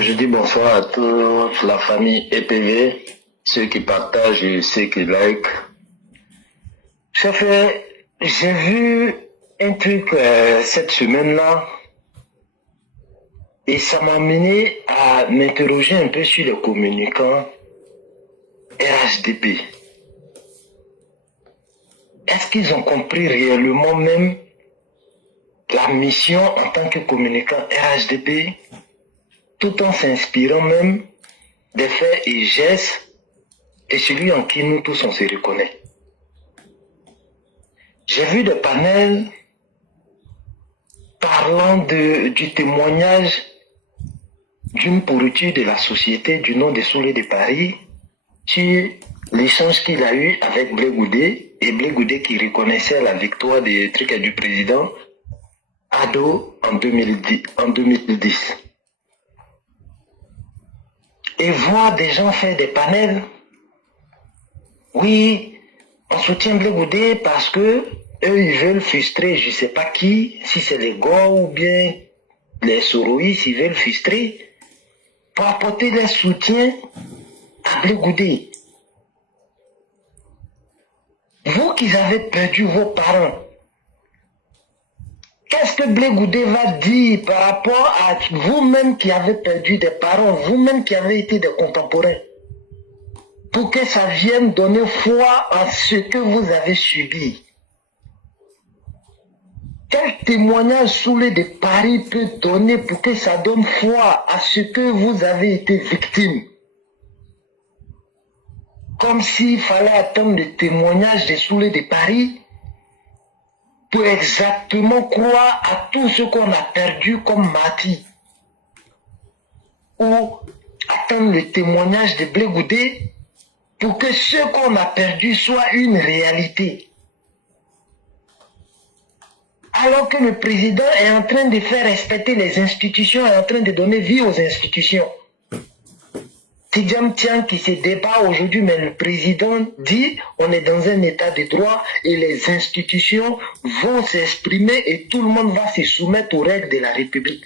Je dis bonsoir à toute la famille EPV, ceux qui partagent et ceux qui like. Chef, j'ai vu un truc cette semaine-là et ça m'a amené à m'interroger un peu sur les communicants RHDP. Est-ce qu'ils ont compris réellement même la mission en tant que communicant RHDP, tout en s'inspirant même des faits et gestes de celui en qui nous tous on se reconnaît? J'ai vu des panels parlant du témoignage d'une pourriture de la société du nom de Soulé de Paris sur l'échange qu'il a eu avec Blé Goudé, et Blé Goudé qui reconnaissait la victoire du président Ado en 2010. Et voir des gens faire des panels. Oui, on soutient Blé Goudé parce que eux, ils veulent frustrer je ne sais pas qui, si c'est les Go ou bien les Soroïs, ils veulent frustrer pour apporter leur soutien à Blé Goudé. Vous qui avez perdu vos parents, qu'est-ce que Blé Goudé va dire par rapport à vous-même qui avez perdu des parents, vous-même qui avez été des contemporains, pour que ça vienne donner foi à ce que vous avez subi? Quel témoignage Soulé de Paris peut donner pour que ça donne foi à ce que vous avez été victime? Comme s'il fallait attendre le témoignage de Soulé de Paris pour exactement croire à tout ce qu'on a perdu comme martyr. Ou attendre le témoignage de Blé Goudé pour que ce qu'on a perdu soit une réalité. Alors que le président est en train de faire respecter les institutions, est en train de donner vie aux institutions. Tidjam Tian qui se débat aujourd'hui, mais le président dit on est dans un état de droit et les institutions vont s'exprimer et tout le monde va se soumettre aux règles de la République.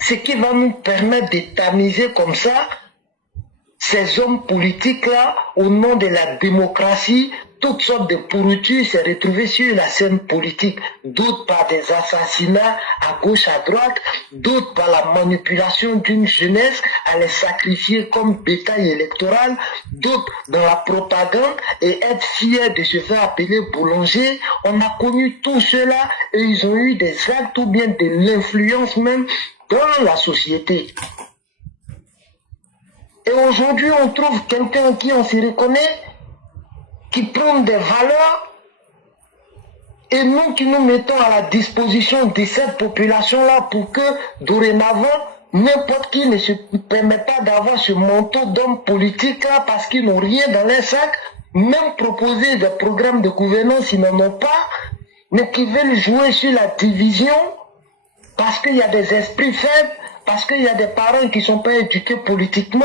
Ce qui va nous permettre de tamiser comme ça ces hommes politiques-là au nom de la démocratie. Toutes sortes de pourritures s'est retrouvées sur la scène politique, d'autres par des assassinats à gauche, à droite, d'autres par la manipulation d'une jeunesse à les sacrifier comme bétail électoral, d'autres dans la propagande et être fiers de se faire appeler boulanger. On a connu tout cela et ils ont eu des actes ou bien de l'influence même dans la société. Et aujourd'hui, on trouve quelqu'un qui on se reconnaît, qui prend des valeurs, et nous qui nous mettons à la disposition de cette population-là pour que, dorénavant, n'importe qui ne se permet pas d'avoir ce manteau d'homme politique-là parce qu'ils n'ont rien dans leur sac, même proposer des programmes de gouvernance, ils n'en ont pas, mais qui veulent jouer sur la division parce qu'il y a des esprits faibles, parce qu'il y a des parents qui ne sont pas éduqués politiquement.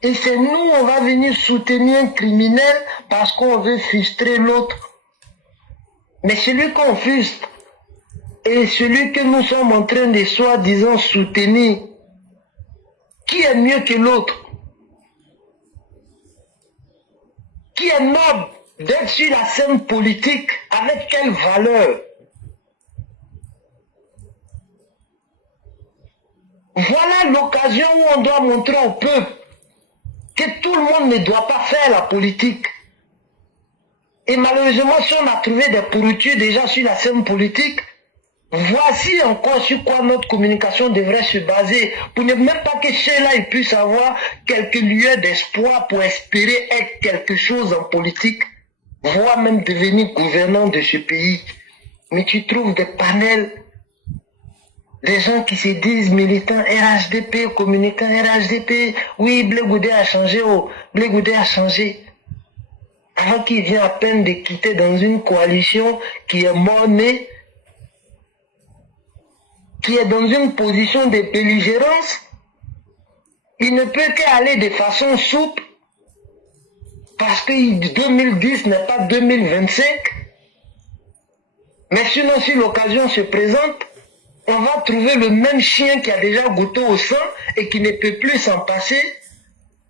Et c'est nous, on va venir soutenir un criminel parce qu'on veut frustrer l'autre. Mais celui qu'on frustre et celui que nous sommes en train de soi-disant soutenir, qui est mieux que l'autre? Qui est noble d'être sur la scène politique? Avec quelle valeur? Voilà l'occasion où on doit montrer au peuple que tout le monde ne doit pas faire la politique. Et malheureusement, si on a trouvé des pourritures déjà sur la scène politique, voici encore sur quoi notre communication devrait se baser, pour ne même pas que ceux-là puissent avoir quelques lueurs d'espoir pour espérer être quelque chose en politique, voire même devenir gouvernant de ce pays. Mais tu trouves des panels, des gens qui se disent militants RHDP, communicants RHDP, oui, Blé Goudé a changé, oh, Blé Goudé a changé. Alors qu'il vient à peine de quitter dans une coalition qui est mort-née, qui est dans une position de belligérance, il ne peut qu'aller de façon souple, parce que 2010 n'est pas 2025. Mais sinon, si l'occasion se présente, on va trouver le même chien qui a déjà goûté au sang et qui ne peut plus s'en passer.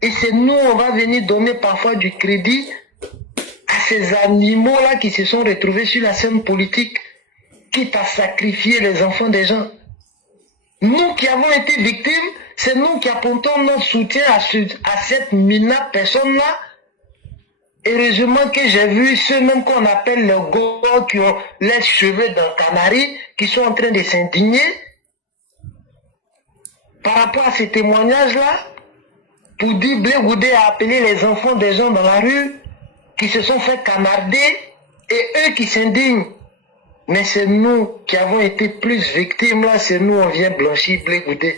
Et c'est nous, on va venir donner parfois du crédit à ces animaux-là qui se sont retrouvés sur la scène politique, quitte à sacrifier les enfants des gens. Nous qui avons été victimes, c'est nous qui apportons notre soutien à cette minable personne-là. Heureusement que j'ai vu ceux-mêmes qu'on appelle les gars qui ont les cheveux dans Canari, qui sont en train de s'indigner par rapport à ces témoignages-là, pour dire Blé Goudé a appelé les enfants des gens dans la rue, qui se sont fait canarder, et eux qui s'indignent. Mais c'est nous qui avons été plus victimes là, c'est nous on vient blanchir Blé Goudé.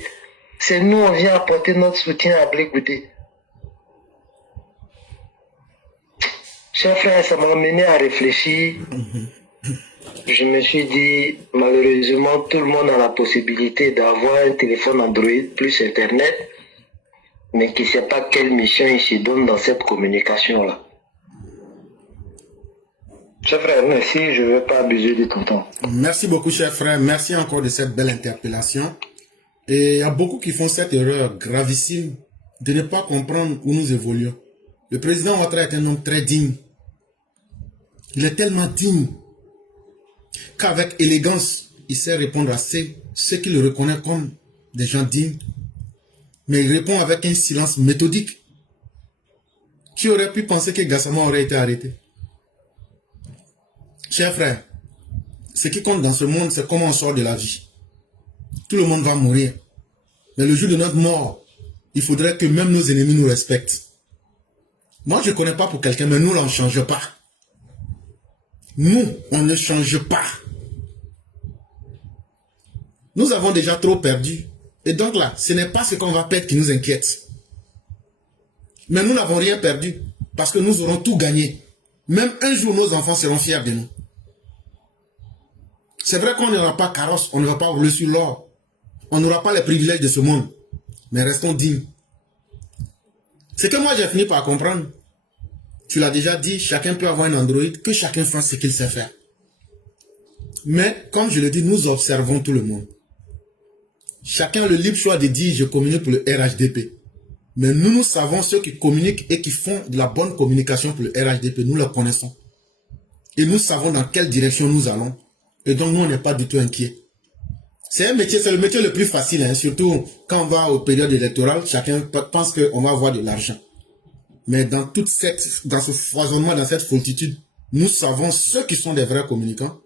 C'est nous on vient apporter notre soutien à Blé Goudé. Chers frères, ça m'a amené à réfléchir. Je me suis dit, malheureusement, tout le monde a la possibilité d'avoir un téléphone Android plus Internet, mais qui ne sait pas quelle mission il se donne dans cette communication-là. Chers frères, merci, je ne vais pas abuser de ton temps. Merci beaucoup, cher frère. Merci encore de cette belle interpellation. Et il y a beaucoup qui font cette erreur gravissime de ne pas comprendre où nous évoluons. Le président Ouattara est un homme très digne. Il est tellement digne qu'avec élégance, il sait répondre à ceux qui le reconnaissent comme des gens dignes. Mais il répond avec un silence méthodique. Qui aurait pu penser que Gassama aurait été arrêté? Chers frères, ce qui compte dans ce monde, c'est comment on sort de la vie. Tout le monde va mourir. Mais le jour de notre mort, il faudrait que même nos ennemis nous respectent. Moi, je ne connais pas pour quelqu'un, mais nous, là, on ne change pas. Nous, on ne change pas. Nous avons déjà trop perdu. Et donc là, ce n'est pas ce qu'on va perdre qui nous inquiète. Mais nous n'avons rien perdu. Parce que nous aurons tout gagné. Même un jour, nos enfants seront fiers de nous. C'est vrai qu'on n'aura pas carrosse, on n'aura pas rouler sur l'or. On n'aura pas les privilèges de ce monde. Mais restons dignes. Ce que moi j'ai fini par comprendre, tu l'as déjà dit, chacun peut avoir un Android, que chacun fasse ce qu'il sait faire. Mais, comme je le dis, nous observons tout le monde. Chacun a le libre choix de dire, je communique pour le RHDP. Mais nous savons ceux qui communiquent et qui font de la bonne communication pour le RHDP, nous le connaissons. Et nous savons dans quelle direction nous allons. Et donc, nous, on n'est pas du tout inquiets. C'est un métier, c'est le métier le plus facile, hein, surtout quand on va aux périodes électorales, chacun pense qu'on va avoir de l'argent. Mais dans dans ce foisonnement, dans cette foultitude, nous savons ceux qui sont des vrais communicants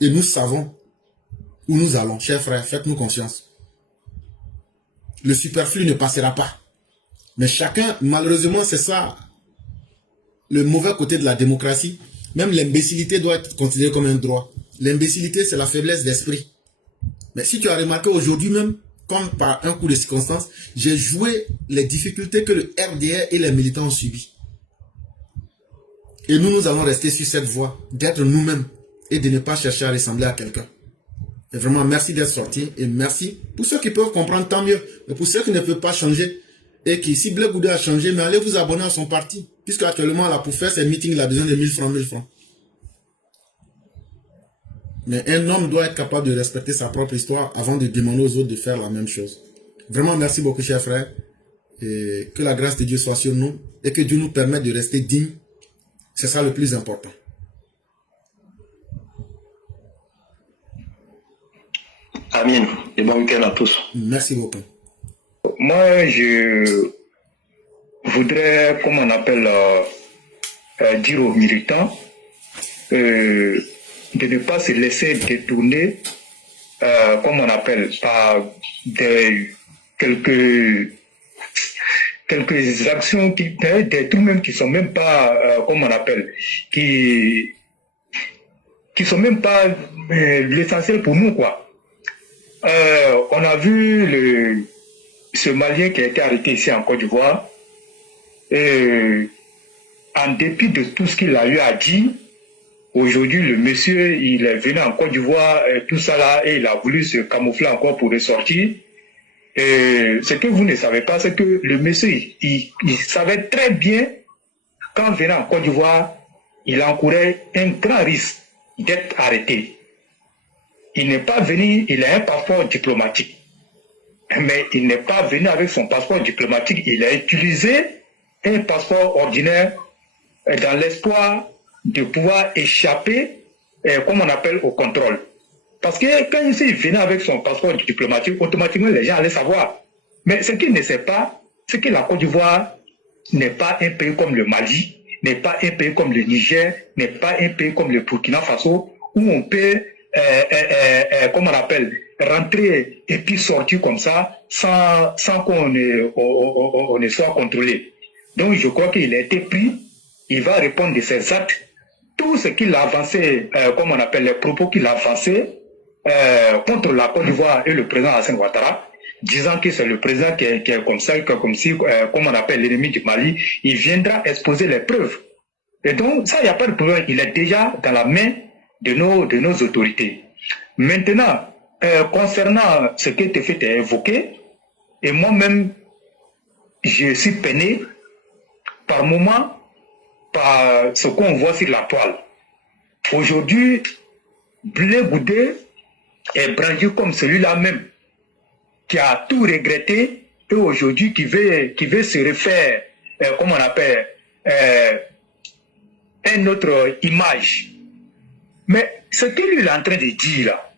et nous savons où nous allons. Chers frères, faites-nous confiance. Le superflu ne passera pas. Mais chacun, malheureusement, c'est ça, le mauvais côté de la démocratie. Même l'imbécilité doit être considérée comme un droit. L'imbécilité, c'est la faiblesse d'esprit. Mais si tu as remarqué aujourd'hui même, comme par un coup de circonstance, j'ai joué les difficultés que le RDR et les militants ont subies. Et nous allons rester sur cette voie, d'être nous-mêmes et de ne pas chercher à ressembler à quelqu'un. Et vraiment, merci d'être sorti et merci. Pour ceux qui peuvent comprendre, tant mieux. Mais pour ceux qui ne peuvent pas changer et qui, si Blé Goudé a changé, mais allez vous abonner à son parti. Puisque actuellement, là, pour faire ces meetings, il a besoin de 1000 francs, 1000 francs. Mais un homme doit être capable de respecter sa propre histoire avant de demander aux autres de faire la même chose. Vraiment, merci beaucoup, chers frères. Et que la grâce de Dieu soit sur nous et que Dieu nous permette de rester dignes. C'est ça le plus important. Amen. Et bon week-end à tous. Merci beaucoup. Moi, je voudrais, comme on appelle, dire aux militants de ne pas se laisser détourner, comme on appelle, par quelques actions, des trucs même qui sont même pas, comme on appelle, qui sont même pas l'essentiel pour nous, quoi. On a vu ce Malien qui a été arrêté ici en Côte d'Ivoire, en dépit de tout ce qu'il a eu à dire. Aujourd'hui, le monsieur, il est venu en Côte d'Ivoire, tout ça là, et il a voulu se camoufler encore pour ressortir. Ce que vous ne savez pas, c'est que le monsieur, il savait très bien, qu'en venant en Côte d'Ivoire, il encourait un grand risque d'être arrêté. il n'est pas venu, il a un passeport diplomatique. Mais il n'est pas venu avec son passeport diplomatique, il a utilisé un passeport ordinaire dans l'espoir de pouvoir échapper, comme on appelle, au contrôle. Parce que quand il venait avec son passeport diplomatique, automatiquement les gens allaient savoir. Mais ce qu'il ne sait pas, c'est que la Côte d'Ivoire n'est pas un pays comme le Mali, n'est pas un pays comme le Niger, n'est pas un pays comme le Burkina Faso, où on peut, comme on appelle, rentrer et puis sortir comme ça, sans qu'on ne soit contrôlé. Donc je crois qu'il a été pris, il va répondre de ses actes. Tout ce qu'il a avancé, comme on appelle les propos qu'il a avancés contre la Côte d'Ivoire et le président Alassane Ouattara, disant que c'est le président qui est comme ça, comme on appelle l'ennemi du Mali, il viendra exposer les preuves. Et donc, ça, il n'y a pas de problème. Il est déjà dans la main de nos autorités. Maintenant, concernant ce que tu as évoqué, et moi-même, je suis peiné par moment par ce qu'on voit sur la toile. Aujourd'hui, Blé Goudé est brandi comme celui-là même qui a tout regretté et aujourd'hui qui veut se refaire, comme on appelle, une autre image. Mais ce qu'il est en train de dire là,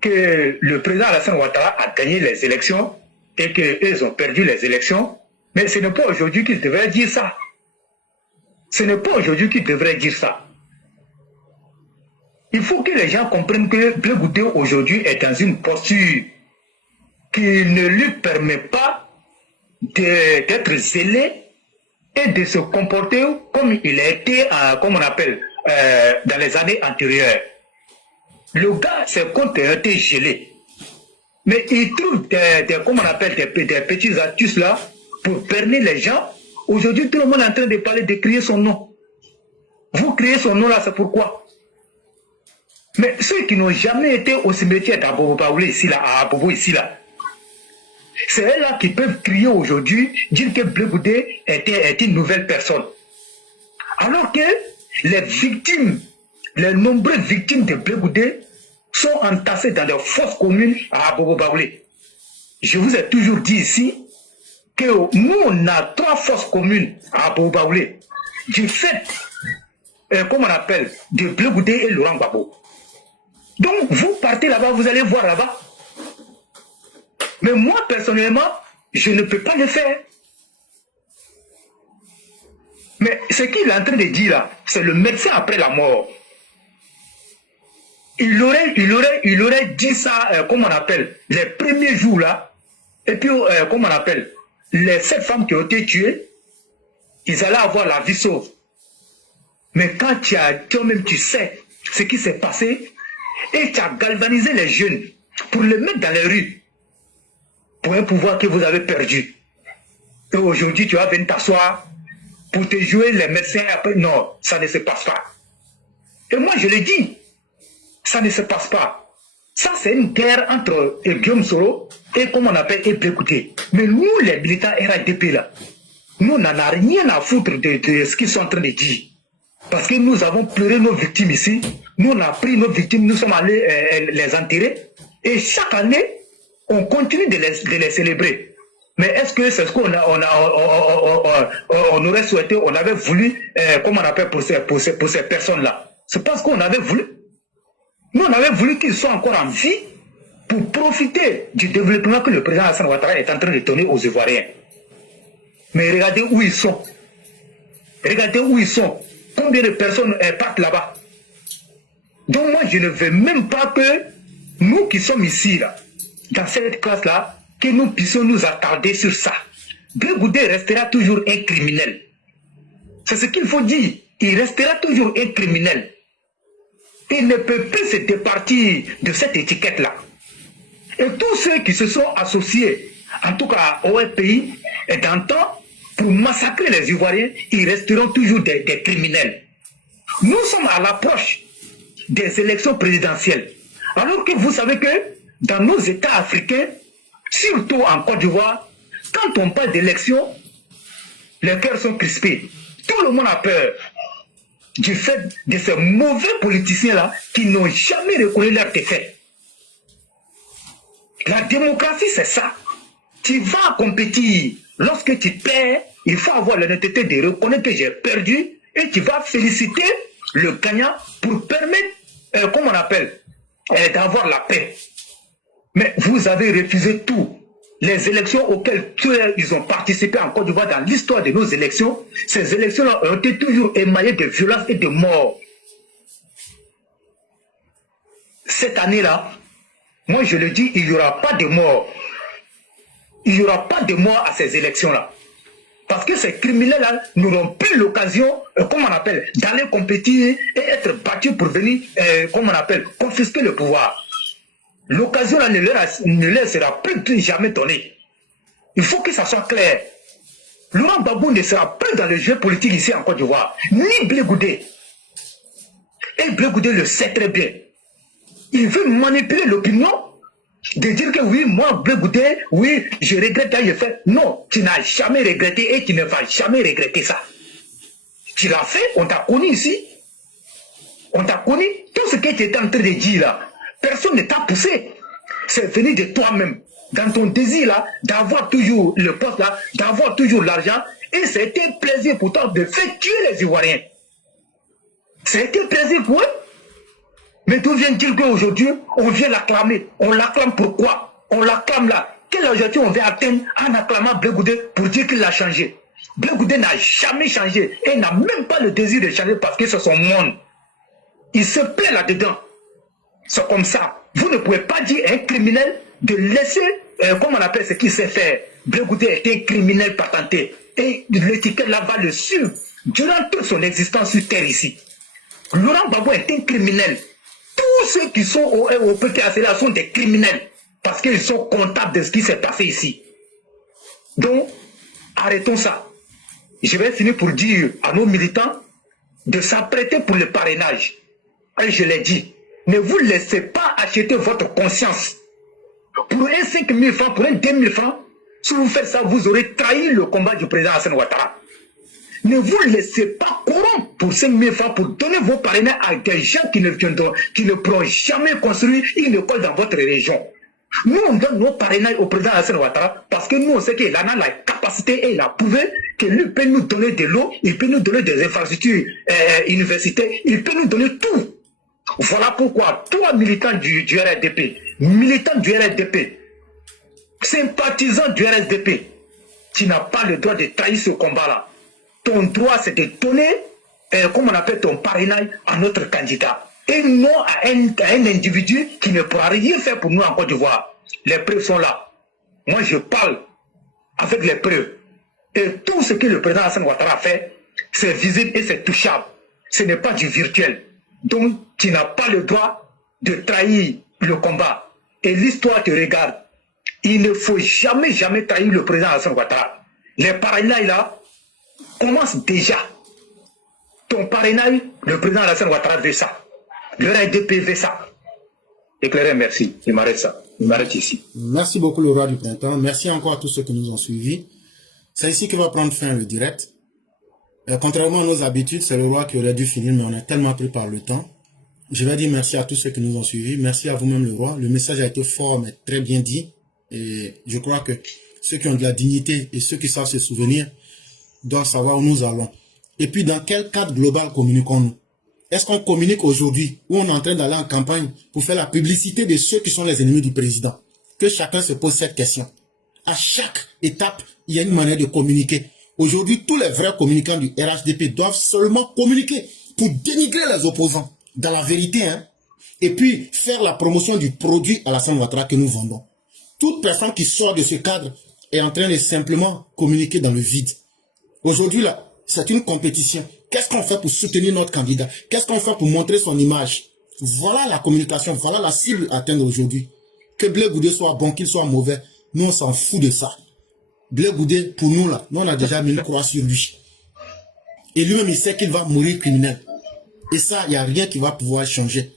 que le président Alassane Ouattara a gagné les élections et qu'ils ont perdu les élections, mais ce n'est pas aujourd'hui qu'il devrait dire ça. Ce n'est pas aujourd'hui qu'il devrait dire ça. Il faut que les gens comprennent que Blé Goudé aujourd'hui est dans une posture qui ne lui permet pas d'être zélé et de se comporter comme il a été, comme on appelle, dans les années antérieures. Le gars, ses comptes ont été gelés. Mais il trouve comme on appelle, des petits astuces là pour berner les gens. Aujourd'hui, tout le monde est en train de parler, de crier son nom. Vous criez son nom là, c'est pourquoi? Mais ceux qui n'ont jamais été au cimetière d'Abobo ici là, à Abobo ici là, c'est eux là qui peuvent crier aujourd'hui, dire que Blé Goudé est une nouvelle personne. Alors que les victimes, les nombreuses victimes de Blé Goudé sont entassées dans des fosses communes à Abobo Baoulé. Je vous ai toujours dit ici que nous on a 3 fosses communes à Abobo Baoulé. Du fait, comme on appelle, de Blé Goudé et Laurent Gbagbo. Donc vous partez là-bas, vous allez voir là-bas. Mais moi, personnellement, je ne peux pas le faire. Mais ce qu'il est en train de dire là, c'est le médecin après la mort. Il aurait dit ça, comme on appelle, les premiers jours là, et puis, comme on appelle, les 7 femmes qui ont été tuées, ils allaient avoir la vie sauve. Mais quand toi-même tu sais ce qui s'est passé, et tu as galvanisé les jeunes pour les mettre dans les rues, pour un pouvoir que vous avez perdu. Et aujourd'hui, tu vas venir t'asseoir pour te jouer les médecins après. Non, ça ne se passe pas. Et moi, je l'ai dit, ça ne se passe pas. Ça, c'est une guerre entre Guillaume Soro et, comme on appelle, Blé Goudé. Mais nous, les militants RADP, là, nous, on n'en a rien à foutre de ce qu'ils sont en train de dire. Parce que nous avons pleuré nos victimes ici. Nous, on a pris nos victimes, nous sommes allés les enterrer. Et chaque année, on continue de les célébrer. Mais est-ce que c'est ce qu'on on aurait souhaité, on avait voulu, comment on appelle pour ces personnes-là? C'est parce qu'on avait voulu. Nous, on avait voulu qu'ils soient encore en vie pour profiter du développement que le président Alassane Ouattara est en train de donner aux Ivoiriens. Mais regardez où ils sont. Regardez où ils sont. Combien de personnes partent là-bas. Donc moi, je ne veux même pas que nous qui sommes ici, là, dans cette classe-là, que nous puissions nous attarder sur ça. Blé Goudé restera toujours un criminel. C'est ce qu'il faut dire. Il restera toujours un criminel. Il ne peut plus se départir de cette étiquette-là. Et tous ceux qui se sont associés, en tout cas au pays, et d'antan, pour massacrer les Ivoiriens, ils resteront toujours des criminels. Nous sommes à l'approche des élections présidentielles. Alors que vous savez que dans nos États africains, surtout en Côte d'Ivoire, quand on parle d'élections, les cœurs sont crispés. Tout le monde a peur du fait de ces mauvais politiciens-là qui n'ont jamais reconnu leur défaite. La démocratie, c'est ça. Tu vas compétir. Lorsque tu perds, il faut avoir l'honnêteté de reconnaître que j'ai perdu et tu vas féliciter le gagnant pour permettre, comment on appelle, d'avoir la paix. Mais vous avez refusé tout. Les élections auxquelles ils ont participé en Côte d'Ivoire dans l'histoire de nos élections, ces élections-là ont été toujours émaillées de violences et de morts. Cette année-là, moi je le dis, il n'y aura pas de morts. Il n'y aura pas de morts à ces élections-là. Parce que ces criminels-là n'auront plus l'occasion, comment on appelle, d'aller compétir et être battus pour venir, comment on appelle, confisquer le pouvoir. L'occasion là ne leur sera plus jamais donnée. Il faut que ça soit clair. Laurent Gbagbo ne sera plus dans le jeu politique ici en Côte d'Ivoire, ni Blé Goudé. Et Blé Goudé le sait très bien. Il veut manipuler l'opinion, de dire que oui, moi, Blé Goudé, oui, je regrette ce que j'ai fait. Non, tu n'as jamais regretté et tu ne vas jamais regretter ça. Tu l'as fait, on t'a connu ici. On t'a connu. Tout ce que tu étais en train de dire là, personne ne t'a poussé. C'est venu de toi-même. Dans ton désir là, d'avoir toujours le poste là, d'avoir toujours l'argent. Et c'était un plaisir pour toi de faire tuer les Ivoiriens. C'était un plaisir pour eux. Mais d'où vient dire qu'aujourd'hui, on vient l'acclamer. On l'acclame pourquoi? On l'acclame là. Quel objectif on vient atteindre en acclamant Blé Goudé pour dire qu'il a changé? Blé Goudé n'a jamais changé. Et n'a même pas le désir de changer parce que c'est son monde. Il se plaît là-dedans. C'est comme ça. Vous ne pouvez pas dire à un criminel de laisser, comment on appelle ce qu'il sait faire. Blé Goudé était un criminel patenté. Et l'étiquette là va le suivre durant toute son existence sur terre ici. Laurent Gbagbo est un criminel. Tous ceux qui sont au PKC là sont des criminels. Parce qu'ils sont comptables de ce qui s'est passé ici. Donc, arrêtons ça. Je vais finir pour dire à nos militants de s'apprêter pour le parrainage. Et je l'ai dit. Ne vous laissez pas acheter votre conscience. Pour un 5 000 francs, pour un 2 000 francs, si vous faites ça, vous aurez trahi le combat du président Hassan Ouattara. Ne vous laissez pas corrompre pour 5 000 francs pour donner vos parrainages à des gens qui ne pourront jamais construire une école dans votre région. Nous, on donne nos parrainages au président Hassan Ouattara parce que nous, on sait qu'il en a la capacité et il a prouvé que lui peut nous donner de l'eau, il peut nous donner des infrastructures universitaires, il peut nous donner tout. Voilà pourquoi, toi, militant du RSDP, sympathisant du RSDP, tu n'as pas le droit de trahir ce combat-là. Ton droit, c'est de donner, comment on appelle, ton parrainage à notre candidat. Et non à un individu qui ne pourra rien faire pour nous en Côte d'Ivoire. Les preuves sont là. Moi, je parle avec les preuves. Et tout ce que le président Hassan Ouattara a fait, c'est visible et c'est touchable. Ce n'est pas du virtuel. Donc, tu n'as pas le droit de trahir le combat. Et l'histoire te regarde. Il ne faut jamais, jamais trahir le président Hassan Ouattara. Les parrainages là commencent déjà. Ton parrainage, le président Hassan Ouattara veut ça. Le RDP veut ça. Éclairé, merci. Il m'arrête ça. Il m'arrête ici. Merci beaucoup, le roi du printemps. Merci encore à tous ceux qui nous ont suivis. C'est ici que va prendre fin le direct. Contrairement à nos habitudes, c'est le roi qui aurait dû finir, mais on est tellement pris par le temps. Je vais dire merci à tous ceux qui nous ont suivis. Merci à vous-même, le roi. Le message a été fort, mais très bien dit. Et je crois que ceux qui ont de la dignité et ceux qui savent se souvenir doivent savoir où nous allons. Et puis, dans quel cadre global communiquons-nous? Est-ce qu'on communique aujourd'hui où on est en train d'aller en campagne pour faire la publicité de ceux qui sont les ennemis du président? Que chacun se pose cette question. À chaque étape, il y a une manière de communiquer. Aujourd'hui, tous les vrais communicants du RHDP doivent seulement communiquer pour dénigrer les opposants. Dans la vérité, hein. Et puis, faire la promotion du produit à la Hassan Ouattara que nous vendons. Toute personne qui sort de ce cadre est en train de simplement communiquer dans le vide. Aujourd'hui, là, c'est une compétition. Qu'est-ce qu'on fait pour soutenir notre candidat? Qu'est-ce qu'on fait pour montrer son image? Voilà la communication, voilà la cible à atteindre aujourd'hui. Que Blé Goudé soit bon, qu'il soit mauvais, nous on s'en fout de ça. Blé Goudé, pour nous là, nous on a déjà mis une croix sur lui. Et lui-même il sait qu'il va mourir criminel. Et ça, il n'y a rien qui va pouvoir changer.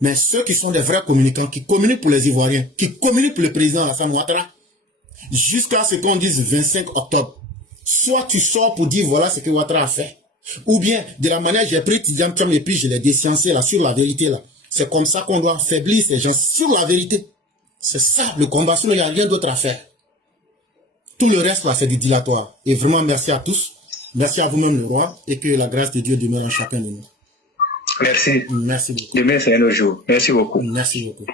Mais ceux qui sont des vrais communicants, qui communiquent pour les Ivoiriens, qui communiquent pour le président Hassan Ouattara, jusqu'à ce qu'on dise 25 octobre, soit tu sors pour dire voilà ce que Ouattara a fait, ou bien de la manière j'ai pris Tidjam Thiam et puis je l'ai déciencé là sur la vérité là. C'est comme ça qu'on doit affaiblir ces gens sur la vérité. C'est ça le combat, sinon il n'y a rien d'autre à faire. Tout le reste là, c'est du dilatoire. Et vraiment, merci à tous. Merci à vous-même, le roi, et que la grâce de Dieu demeure en chacun de nous. Merci. Merci beaucoup. Demain, c'est un autre jour. Merci beaucoup. Merci beaucoup.